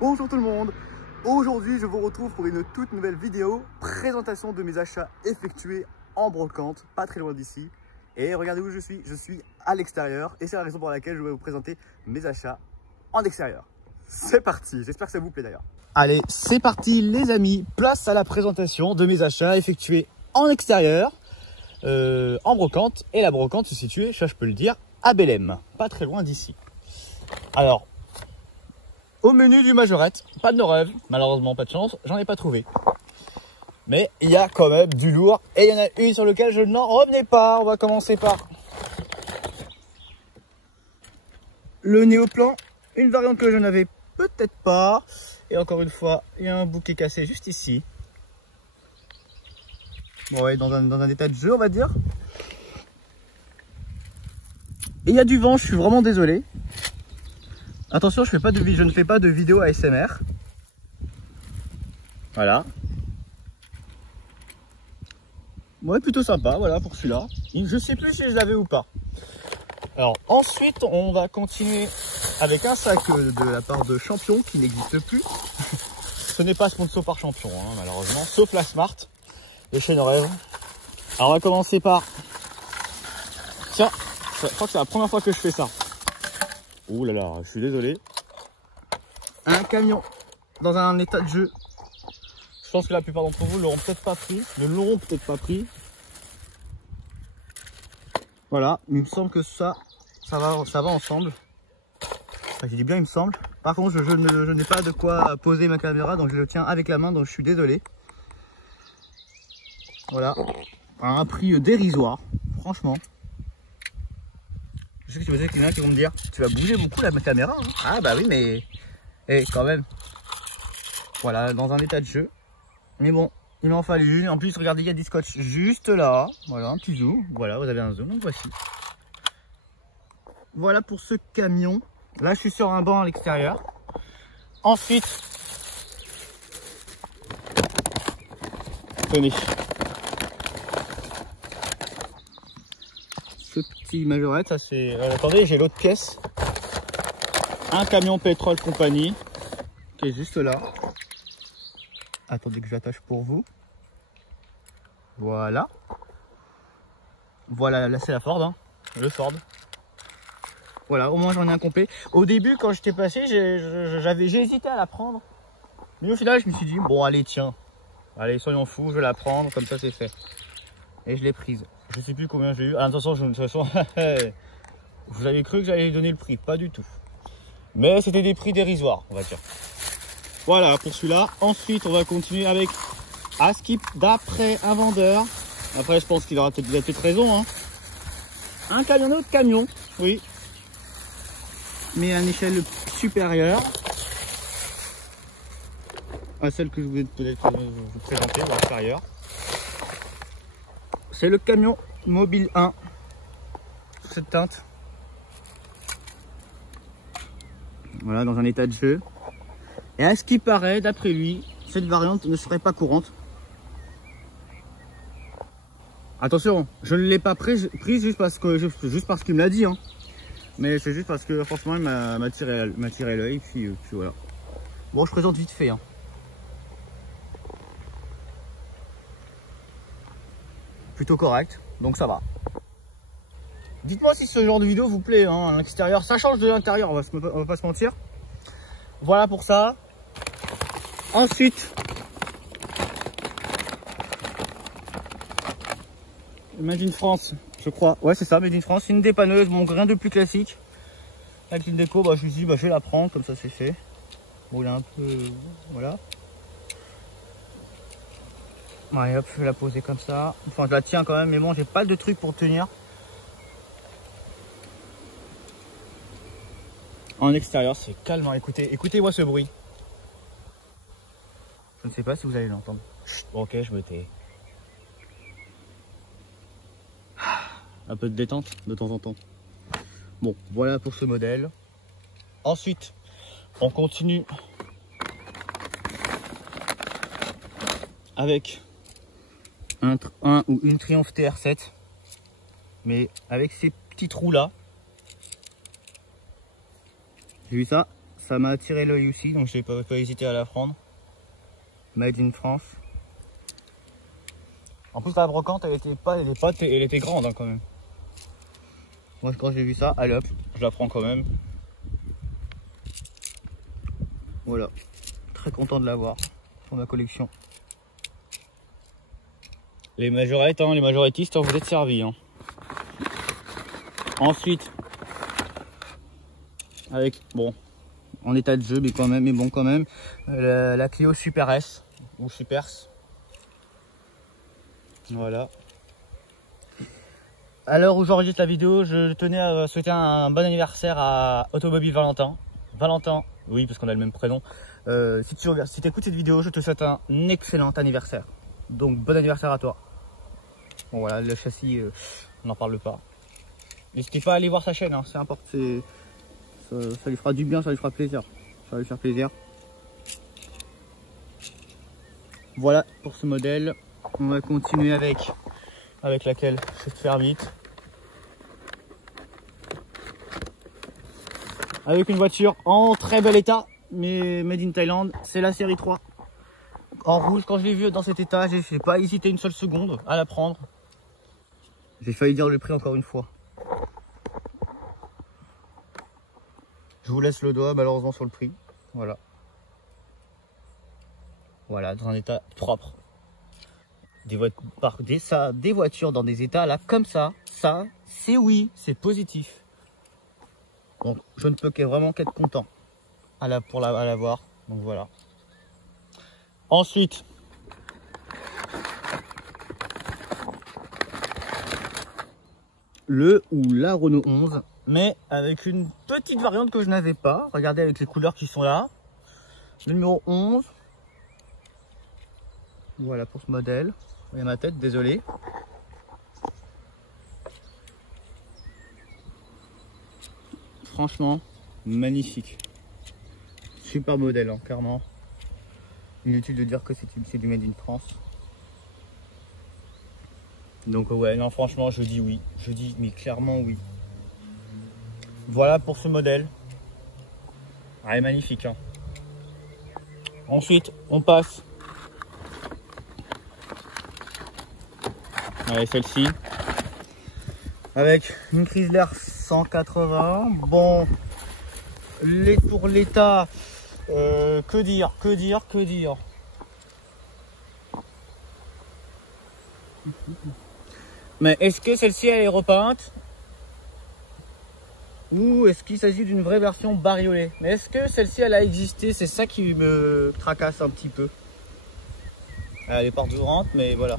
Bonjour tout le monde. Aujourd'hui je vous retrouve pour une toute nouvelle vidéo, présentation de mes achats effectués en brocante, pas très loin d'ici. Et regardez où je suis à l'extérieur et c'est la raison pour laquelle je vais vous présenter mes achats en extérieur. C'est parti, j'espère que ça vous plaît d'ailleurs. Allez, c'est parti les amis, place à la présentation de mes achats effectués en extérieur, en brocante. Et la brocante se situe, ça je peux le dire, à Belém, pas très loin d'ici. Alors, au menu du Majorette, pas de nos rêves, malheureusement pas de chance, j'en ai pas trouvé. Mais il y a quand même du lourd et il y en a une sur laquelle je n'en revenais pas. On va commencer par le Néoplan, une variante que je n'avais peut-être pas. Et encore une fois, il y a un bouquet cassé juste ici. Bon, ouais, dans un état de jeu, on va dire. Et il y a du vent, je suis vraiment désolé. Attention, je ne fais pas de vidéo ASMR. Voilà. Ouais, plutôt sympa, voilà, pour celui-là. Je sais plus si je l'avais ou pas. Alors, ensuite, on va continuer avec un sac de la part de Champion, qui n'existe plus. Ce n'est pas sponsor par Champion, hein, malheureusement, sauf la Smart, de chez nos rêves. Alors, on va commencer par... Tiens, je crois que c'est la première fois que je fais ça. Ouh là là, je suis désolé. Un camion dans un état de jeu. Je pense que la plupart d'entre vous ne l'auront peut-être pas pris. Voilà, il me semble que ça va ensemble. Enfin, j'ai dit bien il me semble. Par contre, je n'ai pas de quoi poser ma caméra, donc je le tiens avec la main, donc je suis désolé. Voilà, à un prix dérisoire, franchement. Je sais qu'il y en a qui vont me dire, tu vas bouger beaucoup la caméra, hein. Ah bah oui, mais quand même. Voilà, dans un état de jeu. Mais bon, il m'en fallu une. En plus, regardez, il y a du scotch juste là. Voilà, un petit zoom. Voilà, vous avez un zoom. Donc voici. Voilà pour ce camion. Là, je suis sur un banc à l'extérieur. Ensuite, tenez. Ce petit Majorette, ça c'est... attendez, j'ai l'autre pièce. Un camion pétrole compagnie qui est juste là. Attendez que je l'attache pour vous. Voilà. Voilà, là c'est la Ford, hein. Le Ford. Voilà, au moins j'en ai un complet. Au début, quand j'étais passé, j'ai hésité à la prendre. Mais au final, je me suis dit, bon allez, tiens. Allez, soyons fous, je vais la prendre, comme ça c'est fait. Et je l'ai prise. Je sais plus combien j'ai eu. Ah, attention, de toute façon, vous avez cru que j'allais donner le prix, pas du tout. Mais c'était des prix dérisoires, on va dire. Voilà pour celui-là. Ensuite, on va continuer avec Askip d'après un vendeur. Après, je pense qu'il aura peut-être raison, hein. Un autre camion, oui. Mais à une échelle supérieure à celle que je voulais peut-être vous présenter, l'inférieure. C'est le camion Mobile 1 sur cette teinte. Voilà, dans un état de jeu. Et à ce qui paraît, d'après lui, cette variante ne serait pas courante. Attention, je ne l'ai pas prise juste parce qu'il me l'a dit, hein. Mais c'est juste parce que franchement, il m'a tiré l'œil, puis voilà. Bon, je présente vite fait, hein. Plutôt correct, donc ça va. Dites-moi si ce genre de vidéo vous plaît, hein, à l'extérieur. Ça change de l'intérieur, on va pas se mentir. Voilà pour ça. Ensuite, Made in France, je crois. Ouais, c'est ça, Made in France. Une dépanneuse, bon, rien de plus classique. Avec une déco, bah, je me suis dit, bah, je vais la prendre, comme ça c'est fait. Bon, il est un peu... Voilà. Ouais, hop, je vais la poser comme ça. Enfin, je la tiens quand même, mais bon, j'ai pas de truc pour tenir. En extérieur, c'est calme. Écoutez-moi ce bruit. Je ne sais pas si vous allez l'entendre. Bon, ok, je me tais. Un peu de détente de temps en temps. Bon, voilà pour ce modèle. Ensuite, on continue avec un ou une Triumph TR7, mais avec ces petits trous là. J'ai vu ça, ça m'a attiré l'œil aussi, donc j'ai pas hésité à la prendre. Made in France. En plus la brocante elle était grande hein, quand même. Moi quand j'ai vu ça, allez hop, je la prends quand même. Voilà, très content de l'avoir pour ma collection. Les majorettes, hein, les majorettistes, vous êtes servis. Hein. Ensuite, avec, bon, en état de jeu, mais quand même, la Clio Super S ou Super S. Voilà. Alors où j'enregistre la vidéo, je tenais à souhaiter un bon anniversaire à Automobile Valentin. Valentin, oui, parce qu'on a le même prénom. Si tu écoutes cette vidéo, je te souhaite un excellent anniversaire. Donc bon anniversaire à toi. Bon voilà, le châssis, on n'en parle pas. N'hésitez pas à aller voir sa chaîne, hein, c'est important. Ça lui fera du bien, ça lui fera plaisir. Ça va lui faire plaisir. Voilà pour ce modèle. On va continuer avec laquelle je vais te faire vite. Avec une voiture en très bel état, mais made in Thaïlande, c'est la série 3. En rouge, quand je l'ai vue dans cet état, j'ai pas hésité une seule seconde à la prendre. J'ai failli dire le prix encore une fois. Je vous laisse le doigt malheureusement sur le prix. Voilà. Voilà, dans un état propre. Des voitures dans des états là comme ça, c'est oui, c'est positif. Donc je ne peux vraiment qu'être content à la voir. Donc voilà. Ensuite, le ou la Renault 11, mais avec une petite variante que je n'avais pas. Regardez avec les couleurs qui sont là. Le numéro 11. Voilà pour ce modèle. Vous voyez ma tête, désolé. Franchement, magnifique. Super modèle, hein, clairement. Inutile de dire que c'est du Made in France. Donc ouais, non franchement je dis oui. Je dis mais clairement oui. Voilà pour ce modèle. Ah, elle est magnifique. Hein. Ensuite, on passe. Allez, celle-ci. Avec une Chrysler 180. Bon, pour l'état, que dire. Mais est-ce que celle-ci elle est repeinte? Ou est-ce qu'il s'agit d'une vraie version bariolée? Mais est-ce que celle-ci elle a existé? C'est ça qui me tracasse un petit peu. Elle est perdurante, mais voilà.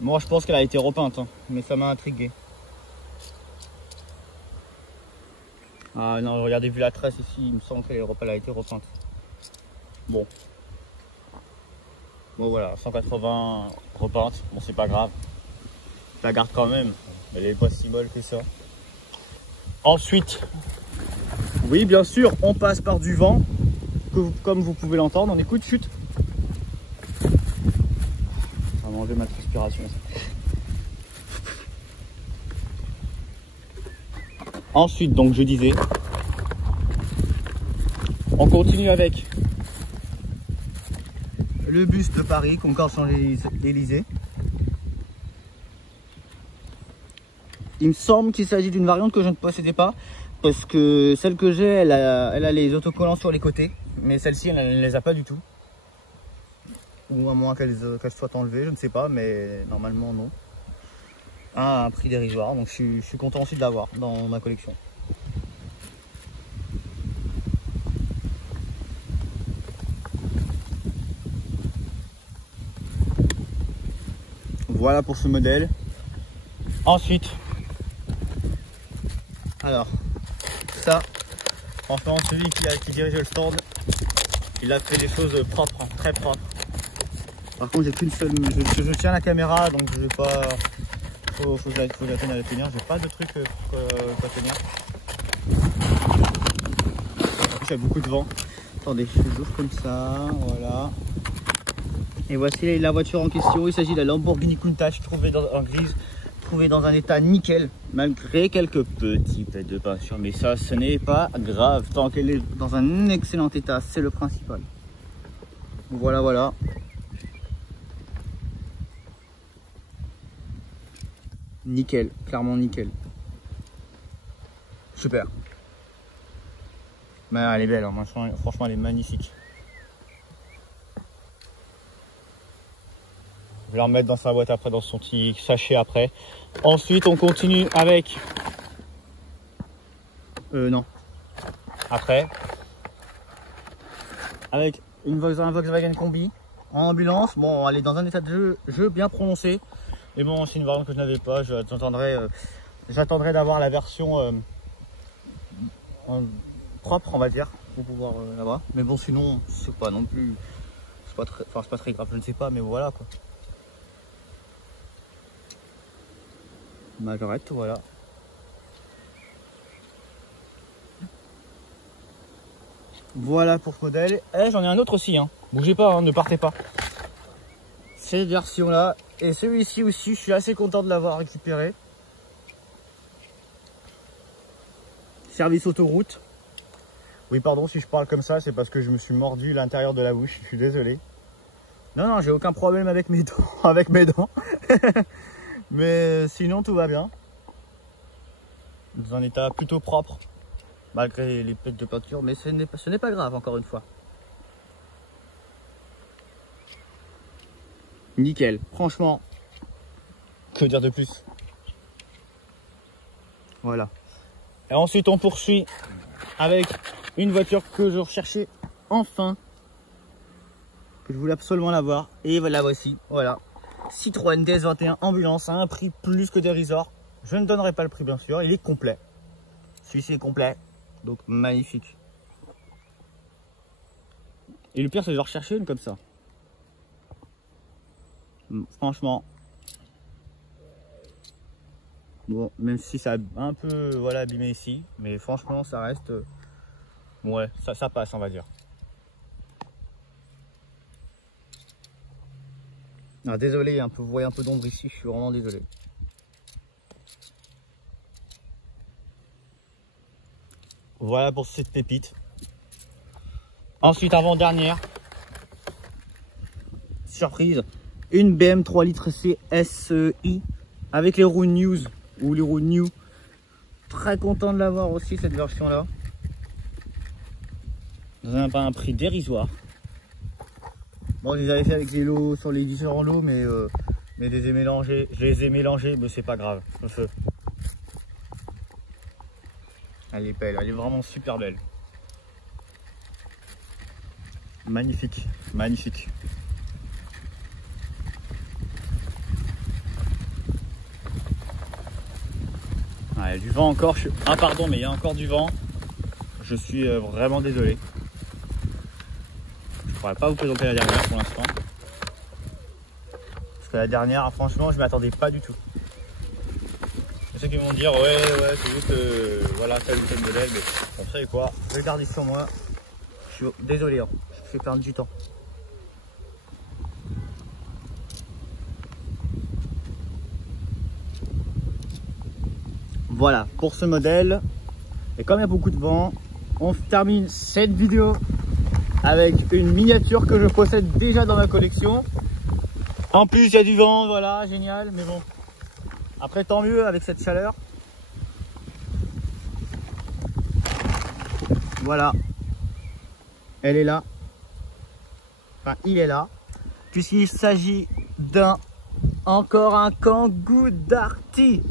Moi je pense qu'elle a été repeinte, hein, mais ça m'a intrigué. Ah non, regardez, vu la trace ici, il me semble qu'elle a été repeinte. Bon. Bon voilà, 180 repeinte, bon c'est pas grave. Je la garde quand même, elle est pas si molle que ça. Ensuite, oui bien sûr, on passe par du vent, comme vous pouvez l'entendre, on écoute, chute. Ça va manger ma transpiration. Ensuite, donc je disais, on continue avec le bus de Paris, Concorde-Champs-Élysées. Il me semble qu'il s'agit d'une variante que je ne possédais pas, parce que celle que j'ai, elle a les autocollants sur les côtés, mais celle-ci, elle ne les a pas du tout. Ou à moins qu'elle soit enlevée, je ne sais pas, mais normalement non. À un prix dérisoire, donc je suis content aussi de l'avoir dans ma collection. Voilà pour ce modèle. Ensuite, alors ça, franchement, celui qui dirigeait le stand, il a fait des choses propres, hein, très propres. Par contre, j'ai qu'une seule, je tiens la caméra, donc je vais pas, faut que la tenir, j'ai pas de truc pour tenir. En plus, il y a beaucoup de vent. Attendez, j'ouvre comme ça, voilà. Et voici la voiture en question. Il s'agit de la Lamborghini Countach trouvée en grise trouvé dans un état nickel, malgré quelques petits pets de peinture, mais ça, ce n'est pas grave, tant qu'elle est dans un excellent état, c'est le principal. Voilà, voilà. Nickel, clairement nickel. Super. Mais elle est belle, hein. Franchement elle est magnifique. Je vais la remettre dans sa boîte après, dans son petit sachet après. Ensuite on continue avec... non. Après. Avec un Volkswagen Combi en ambulance. Bon, elle est dans un état de jeu bien prononcé. Mais bon, c'est une variante que je n'avais pas. J'attendrai d'avoir la version propre, on va dire, pour pouvoir l'avoir. Mais bon, sinon, c'est pas non plus... C'est pas très grave, je ne sais pas, mais voilà quoi. Majorette, voilà. Voilà pour ce modèle. Et j'en ai un autre aussi, hein. Bougez pas, hein, ne partez pas. Cette version là et celui-ci aussi, je suis assez content de l'avoir récupéré. Service autoroute. Oui, pardon si je parle comme ça, c'est parce que je me suis mordu l'intérieur de la bouche, je suis désolé. Non, non, j'ai aucun problème avec mes dents, avec mes dents. Mais sinon tout va bien. Dans un état plutôt propre, malgré les pets de peinture, mais ce n'est pas grave, encore une fois. Nickel, franchement, que dire de plus? Voilà. Et ensuite on poursuit avec une voiture que je recherchais enfin, que je voulais absolument l'avoir, et la voici, voilà. Citroën DS21 ambulance à un prix plus que dérisoire. Je ne donnerai pas le prix bien sûr, il est complet. Celui-ci est complet, donc magnifique. Et le pire c'est de rechercher une comme ça. Franchement, bon, même si ça a un peu voilà, abîmé ici, mais franchement ça reste, ouais, ça passe on va dire. Ah, désolé, vous voyez un peu d'ombre ici, je suis vraiment désolé. Voilà pour cette pépite. Ensuite, avant-dernière surprise, une BM 3 litres CSI avec les roues News ou les roues New. Très content de l'avoir aussi cette version là. Dans un prix dérisoire. Bon, je les avais fait avec les lots sur les différents lots, mais je les ai mélangés, mais c'est pas grave. Le feu. Elle est belle, elle est vraiment super belle. Magnifique, magnifique. Ah, il y a du vent encore. Ah pardon, mais il y a encore du vent. Je suis vraiment désolé. Je pourrais pas vous présenter la dernière pour l'instant. Parce que la dernière, franchement, je m'attendais pas du tout. Il y a ceux qui vont dire ouais, c'est juste voilà, tel ou tel modèle, mais bon, vous savez quoi, je vais le garder sur moi. Je suis désolé, hein. Je fais perdre du temps. Voilà pour ce modèle. Et comme il y a beaucoup de vent, on termine cette vidéo avec une miniature que je possède déjà dans ma collection. En plus il y a du vent, voilà, génial, mais bon. Après tant mieux avec cette chaleur. Voilà. Elle est là. Enfin, il est là. Puisqu'il s'agit encore un Kangoo Darty.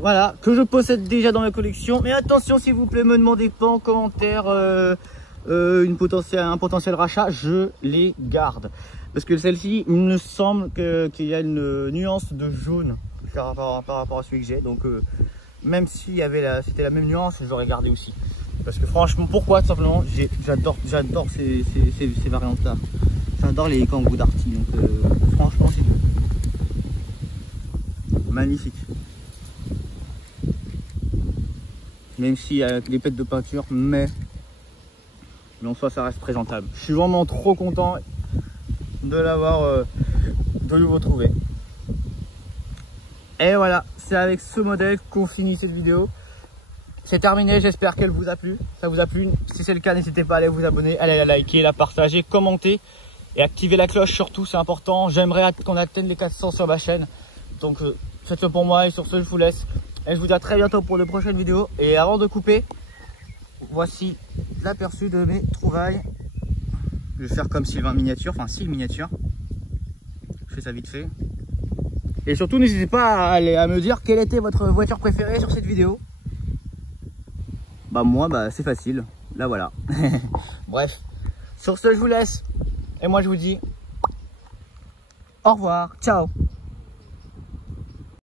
Voilà, que je possède déjà dans ma collection. Mais attention s'il vous plaît, me demandez pas en commentaire un potentiel rachat, je les garde. Parce que celle-ci, il me semble qu'il y a une nuance de jaune par rapport à celui que j'ai. Donc même si c'était la même nuance, je l'aurais gardé aussi. Parce que franchement, pourquoi? Tout simplement, j'adore ces variantes-là. J'adore les Kangoo Darty. Donc franchement, c'est magnifique. Même s'il y a des pets de peinture, mais en soi ça reste présentable. Je suis vraiment trop content de l'avoir de nouveau trouvé. Et voilà, c'est avec ce modèle qu'on finit cette vidéo. C'est terminé, j'espère qu'elle vous a plu. Ça vous a plu? Si c'est le cas, n'hésitez pas à aller vous abonner, à aller la liker, la partager, commenter et activer la cloche surtout, c'est important. J'aimerais qu'on atteigne les 400 sur ma chaîne. Donc faites-le pour moi et sur ce, je vous laisse. Et je vous dis à très bientôt pour de prochaines vidéos. Et avant de couper, voici l'aperçu de mes trouvailles. Je vais faire comme Sylvain miniature, enfin Sylvain miniature. Je fais ça vite fait. Et surtout, n'hésitez pas à me dire quelle était votre voiture préférée sur cette vidéo. Bah moi, c'est facile. Là voilà. Bref. Sur ce, je vous laisse. Et moi, je vous dis au revoir. Ciao.